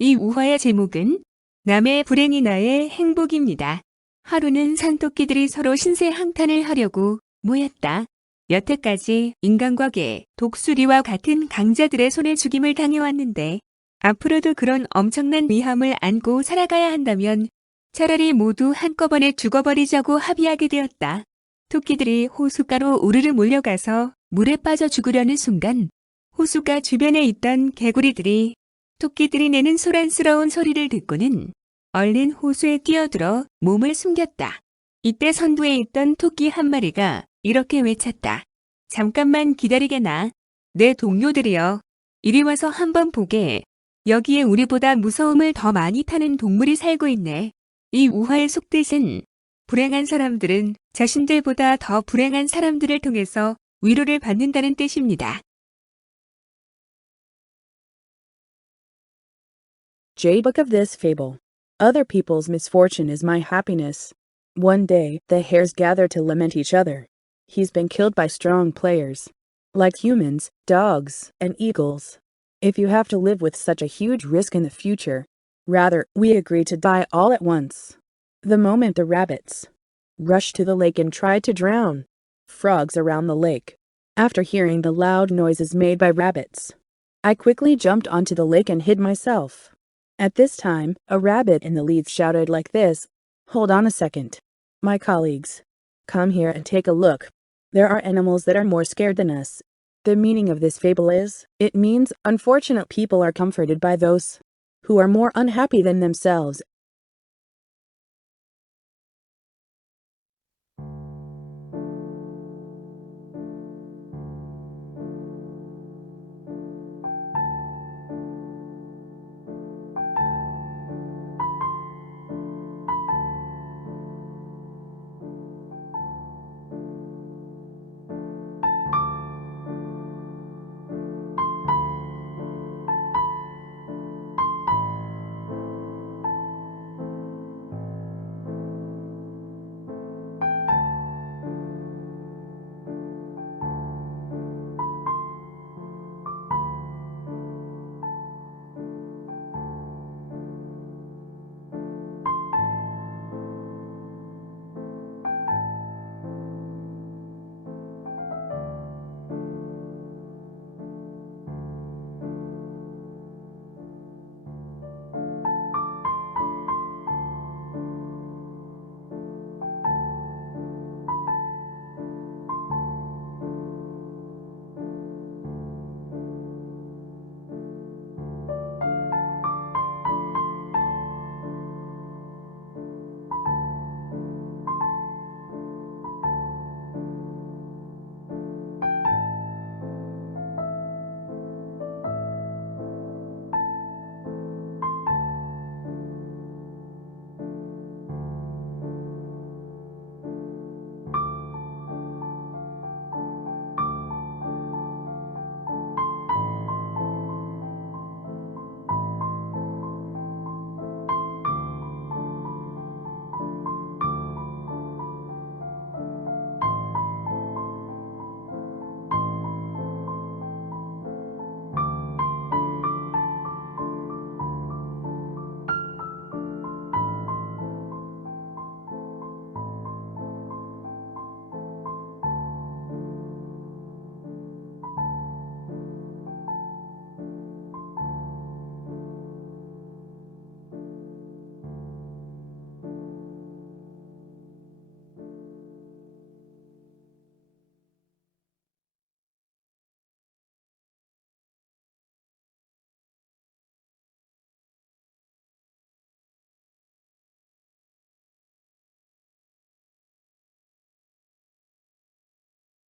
이 우화의 제목은 남의 불행이 나의 행복입니다. 하루는 산토끼들이 서로 신세 한탄을 하려고 모였다. 여태까지 인간과 개, 독수리와 같은 강자들의 손에 죽임을 당해왔는데 앞으로도 그런 엄청난 위함을 안고 살아가야 한다면 차라리 모두 한꺼번에 죽어버리자고 합의하게 되었다. 토끼들이 호숫가로 우르르 몰려가서 물에 빠져 죽으려는 순간 호숫가 주변에 있던 개구리들이 토끼들이 내는 소란스러운 소리를 듣고는 얼른 호수에 뛰어들어 몸을 숨겼다. 이때 선두에 있던 토끼 한 마리가 이렇게 외쳤다. 잠깐만 기다리게나. 내 동료들이여. 이리 와서 한번 보게. 여기에 우리보다 무서움을 더 많이 타는 동물이 살고 있네. 이 우화의 속뜻은 불행한 사람들은 자신들보다 더 불행한 사람들을 통해서 위로를 받는다는 뜻입니다. J book of this fable. Other people's misfortune is my happiness. One day, the hares gather to lament each other. He's been killed by strong players. Like humans, dogs, and eagles. If you have to live with such a huge risk in the future, rather, we agree to die all at once. The moment the rabbits rushed to the lake and tried to drown frogs around the lake. After hearing the loud noises made by rabbits, I quickly jumped onto the lake and hid myself. At this time, a rabbit in the lead shouted like this Hold on a second. My colleagues, come here and take a look. There are animals that are more scared than us. The meaning of this fable is it means unfortunate people are comforted by those who are more unhappy than themselves